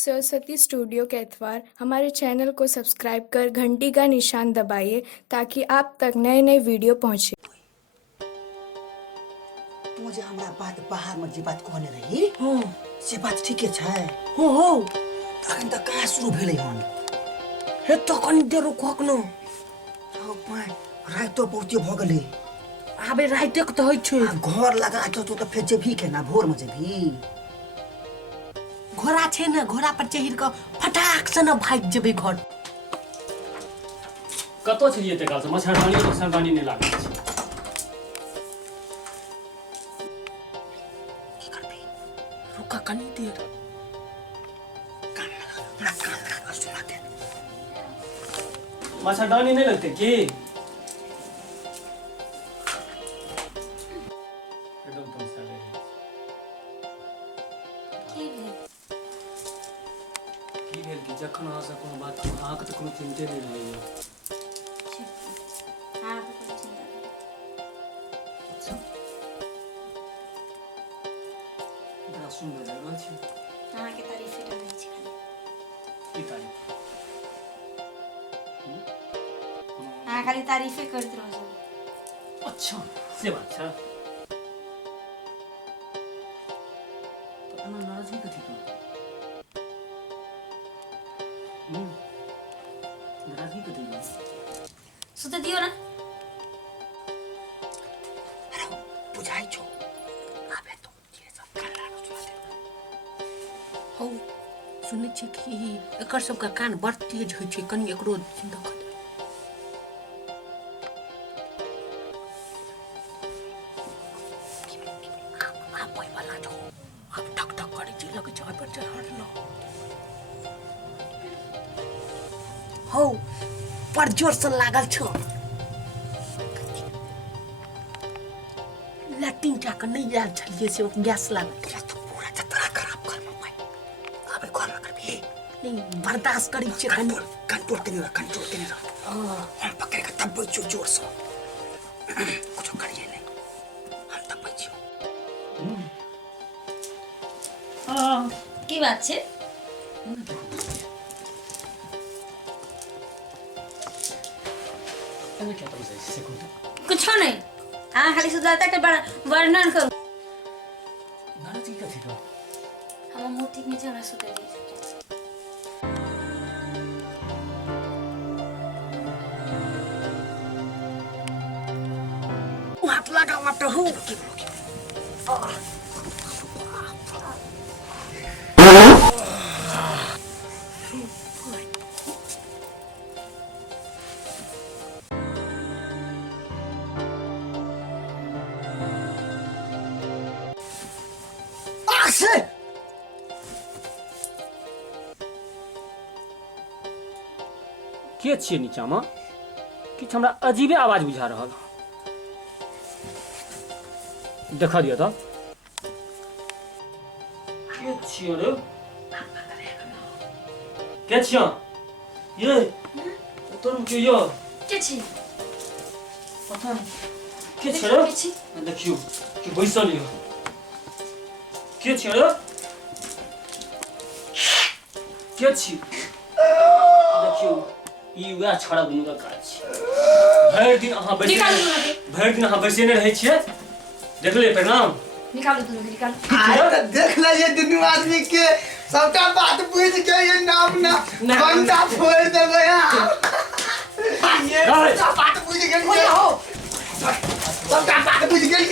Saraswati studio Kaithwar हमारे channel को subscribe कर घंटी का निशान दबाइए ताकि आप तक नए नए वीडियो पहुंचे। तू जे हमरा बात बाहर में जे बात कहने रही से बात ठीके छै हो हो तखन त कहाँ शुरू भेलै हन हे तो कनी देर रुकक न राइतो बहुते भ गेलै आबे राइते के तो होय छै घर लगा तो तो फेर जेभी केना भोर में जेभी घोड़ा छै न घोड़ा पर चढ़ि के फटाक से न भाग जेबै घर कतो छलिए ते काल से मच्छरदानी नहीं लागल छै की करबी रुका कनी देर कान लगा सुना दे मच्छरदानी नहीं लगते की एकदम तुम साले की भेल कि जखन अहाँ से कोनो बात अहाँ के तो कोनो चिंते नहीं रहैया बड़ा सुंदर जगह छै अहाँ के तारीफ करै छी की तारीफ अहाँ खाली तारीफे करते रहो। अच्छा से बात छै तो एना नाराजगी कथी का नाराजगी कथी का सुते दियो ना अरे बुझाई छौ आबे तो धीरे से कान लगा सुना दे हो सुनै छी कि एकर सब का कान बड़ तेज होय छै कनी एकरो देखत हो पर जोर से लागल छो लैट्रिन जाके नहीं आयल छलिए से गैस लागल तो पूरा जतरा खराब कर में भाई आबे घर में करबी नहीं बर्दाश्त करी छै कंट्रोल केने रह हम पकड़ के तब जोर जोर से कुछ करिए नहीं हम तब बचियो की बात छै एना क्या तो सही से कुछ नहीं अहाँ खाली सुजाता के वर्णन करू नाराजगी कथी का हम मोती के नीचे हमरा सुते दी हाथ लगा मत हो के छिए नीचा में किछ हमरा अजीबे आवाज बुझा रहल देखा दिया तो के छिए रे के छिए ये तोर के यो के छी पता नहीं के छिए रे देखियो कि बैसल यो के छिए रे के छी देखियो ई वह छड़ा दुनू का काज छै भरि दिन अहाँ बैसेने रहै छियै देख ले प्रणाम निकालो दुनू के निकालो आय त देख ले ये दुनू आदमी के सबटा बात बुझ के ये नाम ना बंदा फोड़ देबे ये सबटा बात बुझ गेल हो सबटा बात बुझ गेल